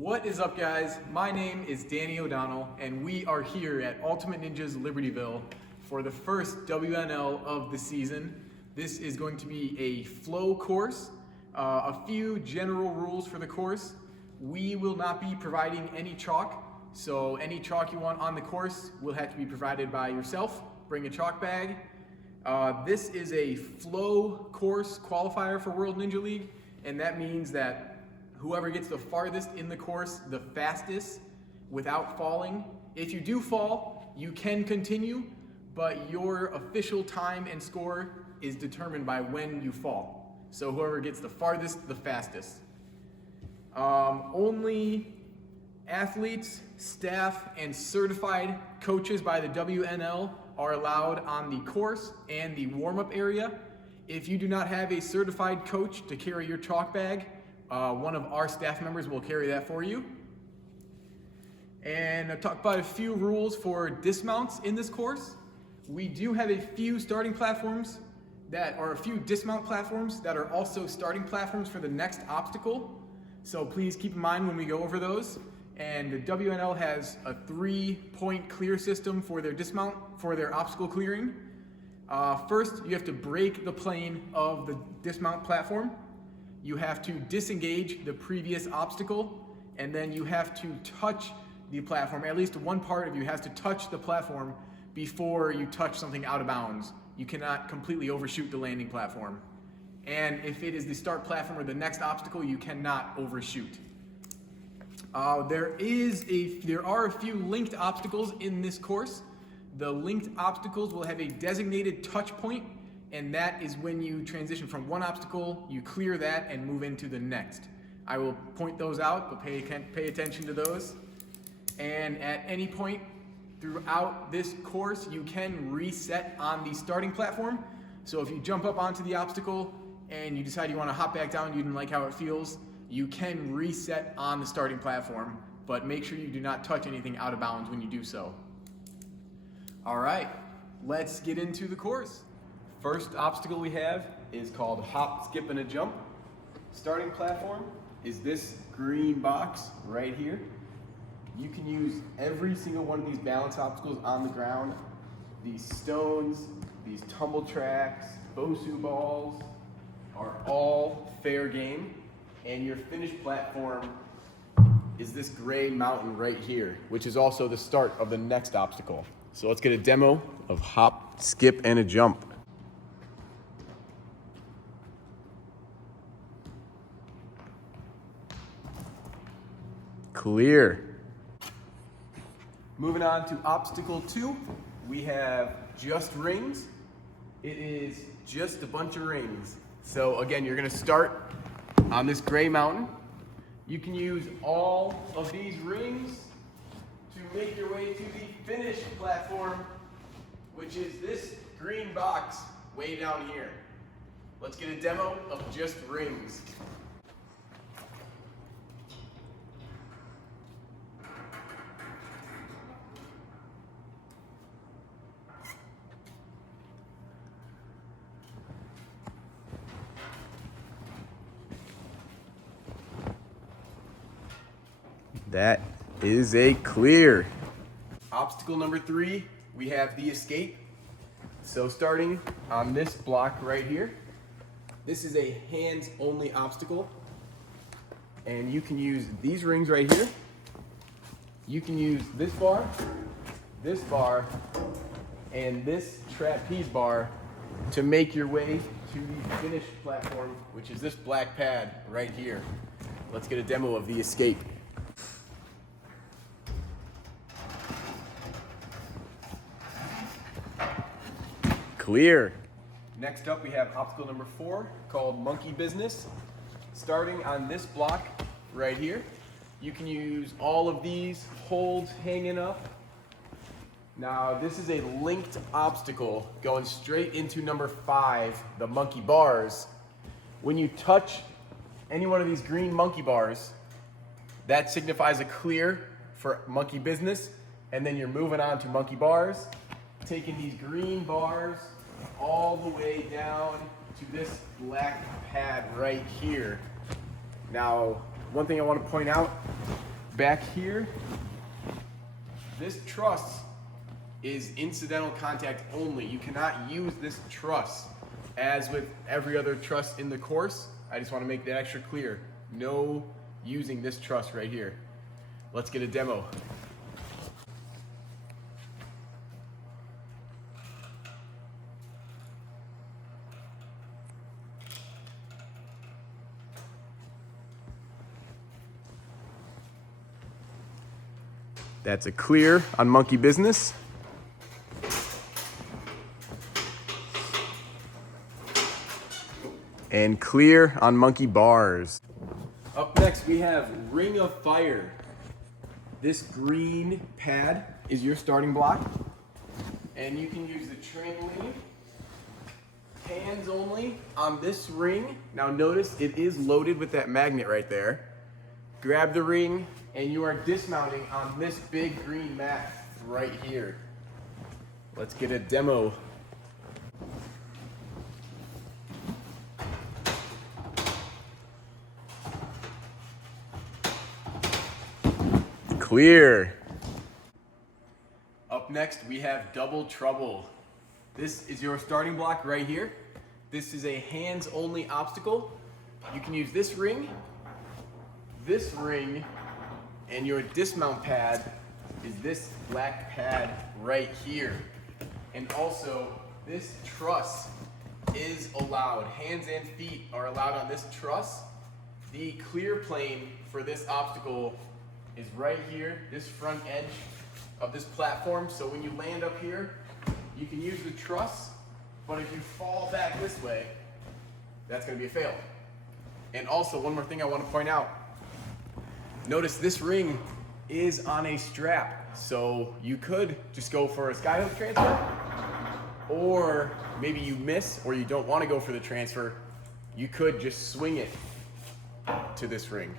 What is up, guys? My name is Danny O'Donnell, and we are here at Ultimate Ninjas Libertyville for the first WNL of the season. This is going to be a flow course, a few general rules for the course. We will not be providing any chalk, so any chalk you want on the course will have to be provided by yourself. Bring a chalk bag. This is a flow course qualifier for World Ninja League, and that means that whoever gets the farthest in the course the fastest without falling. If you do fall, you can continue, but your official time and score is determined by when you fall. So whoever gets the farthest, the fastest. Only athletes, staff, and certified coaches by the WNL are allowed on the course and the warm-up area. If you do not have a certified coach to carry your chalk bag, one of our staff members will carry that for you. And I'll talk about a few rules for dismounts in this course. We do have a few starting platforms that are a few dismount platforms that are also starting platforms for the next obstacle. So please keep in mind when we go over those. And the WNL has a 3-point clear system for their dismount, for their obstacle clearing. First, you have to break the plane of the dismount platform. You have to disengage the previous obstacle, and then you have to touch the platform. At least one part of you has to touch the platform before you touch something out of bounds. You cannot completely overshoot the landing platform. And if it is the start platform or the next obstacle, you cannot overshoot. There are a few linked obstacles in this course. The linked obstacles will have a designated touch point, and that is when you transition from one obstacle, you clear that and move into the next. I will point those out, but pay attention to those. And at any point throughout this course, you can reset on the starting platform. So if you jump up onto the obstacle and you decide you want to hop back down, you didn't like how it feels, you can reset on the starting platform, but make sure you do not touch anything out of bounds when you do so. All right, let's get into the course. First obstacle we have is called hop, skip, and a jump. Starting platform is this green box right here. You can use every single one of these balance obstacles on the ground. These stones, these tumble tracks, Bosu balls are all fair game. And your finished platform is this gray mountain right here, which is also the start of the next obstacle. So let's get a demo of hop, skip, and a jump. Clear. Moving on to obstacle 2, we have just rings. It is just a bunch of rings. So again, you're gonna start on this gray mountain. You can use all of these rings to make your way to the finished platform, which is this green box way down here. Let's get a demo of just rings. That is a clear. Obstacle number 3, we have the escape. So starting on this block right here, this is a hands-only obstacle. And you can use these rings right here. You can use this bar, and this trapeze bar to make your way to the finished platform, which is this black pad right here. Let's get a demo of the escape. Clear. Next up, we have obstacle number 4 called monkey business. Starting on this block right here, you can use all of these holds hanging up. Now, this is a linked obstacle going straight into number 5, the monkey bars. When you touch any one of these green monkey bars, that signifies a clear for monkey business, and then you're moving on to monkey bars, taking these green bars all the way down to this black pad right here. Now, one thing I want to point out Back here, this truss is incidental contact only. You cannot use this truss. As with every other truss in the course, I just want to make that extra clear. No using this truss right here. Let's get a demo. That's a clear on monkey business. And clear on monkey bars. Up next we have Ring of Fire. This green pad is your starting block, and you can use the trampoline hands only on this ring. Now notice it is loaded with that magnet right there. Grab the ring and you are dismounting on this big green mat right here. Let's get a demo. Clear. Up next, we have Double Trouble. This is your starting block right here. This is a hands-only obstacle. You can use this ring, and your dismount pad is this black pad right here. And also, this truss is allowed. Hands and feet are allowed on this truss. The clear plane for this obstacle is right here, this front edge of this platform. So when you land up here, you can use the truss, but if you fall back this way, that's gonna be a fail. And also, one more thing I wanna point out. Notice this ring is on a strap, so you could just go for a skyhook transfer, or maybe you miss or you don't wanna go for the transfer, you could just swing it to this ring.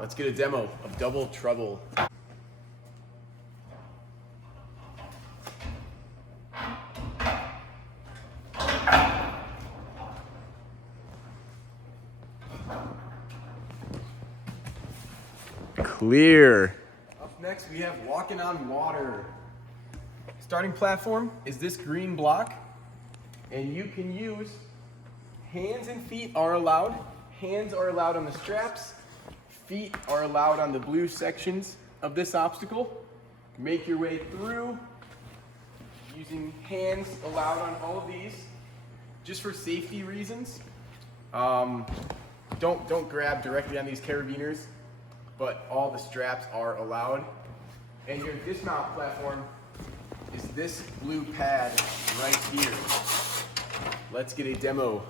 Let's get a demo of Double Trouble. Clear. Up next we have Walking on Water. Starting platform is this green block, and you can use hands and feet are allowed. Hands are allowed on the straps. Feet are allowed on the blue sections of this obstacle. Make your way through using hands allowed on all of these. Just for safety reasons, don't grab directly on these carabiners, but all the straps are allowed. And your dismount platform is this blue pad right here. Let's get a demo.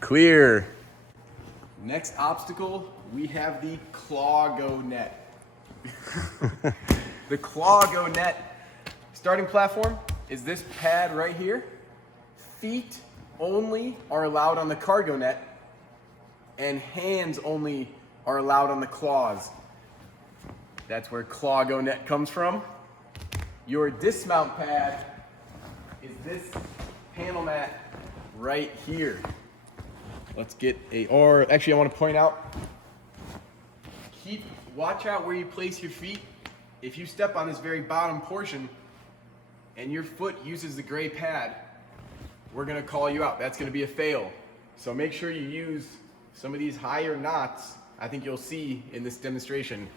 Clear. Next obstacle, we have the Claw-Go net. The Claw-Go net starting platform is this pad right here. Feet only are allowed on the cargo net, and hands only are allowed on the claws. That's where Claw-Go net comes from. Your dismount pad is this panel mat right here. Let's get actually I want to point out, watch out where you place your feet. If you step on this very bottom portion and your foot uses the gray pad, we're gonna call you out. That's gonna be a fail. So make sure you use some of these higher knots. I think you'll see in this demonstration.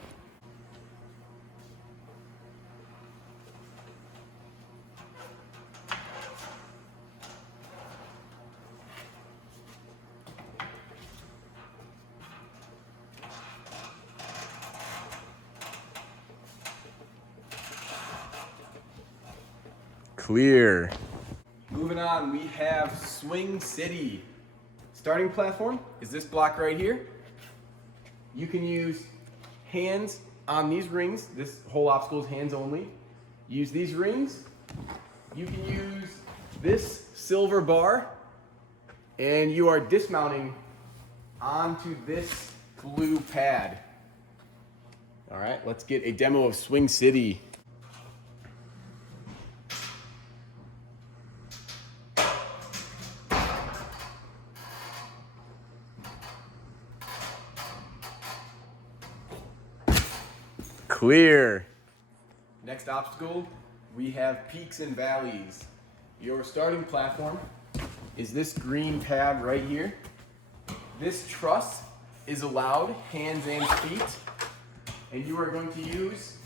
Clear. Moving on, we have Swing City. Starting platform is this block right here. You can use hands on these rings. This whole obstacle is hands only. Use these rings. You can use this silver bar, and you are dismounting onto this blue pad. All right, let's get a demo of Swing City. Clear. Next obstacle, we have peaks and valleys. Your starting platform is this green pad right here. This truss is allowed, hands and feet, and you are going to use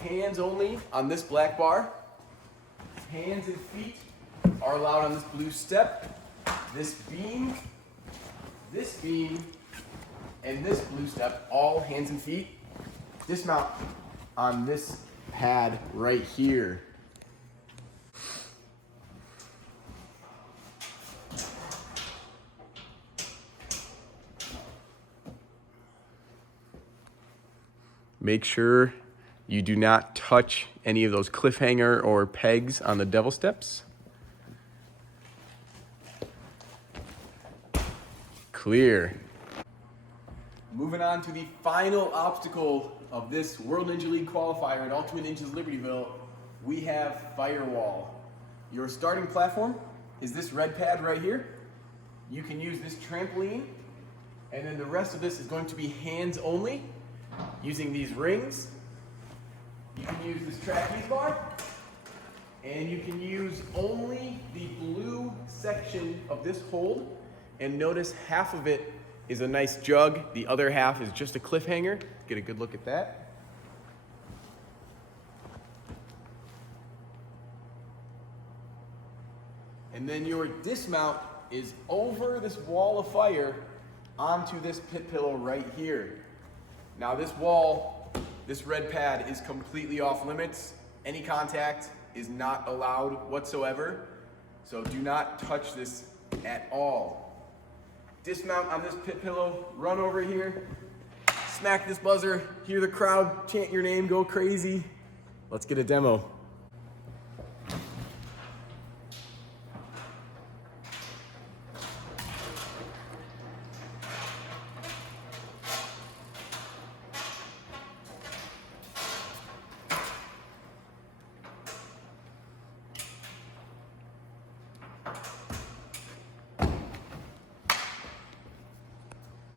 hands only on this black bar. Hands and feet are allowed on this blue step, this beam, and this blue step, all hands and feet. Dismount on this pad right here. Make sure you do not touch any of those cliffhanger or pegs on the devil steps. Clear. Moving on to the final obstacle of this World Ninja League qualifier at Ultimate Ninjas Libertyville, we have firewall. Your starting platform is this red pad right here. You can use this trampoline, and then the rest of this is going to be hands only, using these rings. You can use this trapeze bar, and you can use only the blue section of this hold. And notice half of it is a nice jug, the other half is just a cliffhanger. Get a good look at that. And then your dismount is over this wall of fire onto this pit pillow right here. Now this wall, this red pad is completely off limits. Any contact is not allowed whatsoever. So do not touch this at all. Dismount on this pit pillow, run over here, smack this buzzer, hear the crowd chant your name, go crazy. Let's get a demo.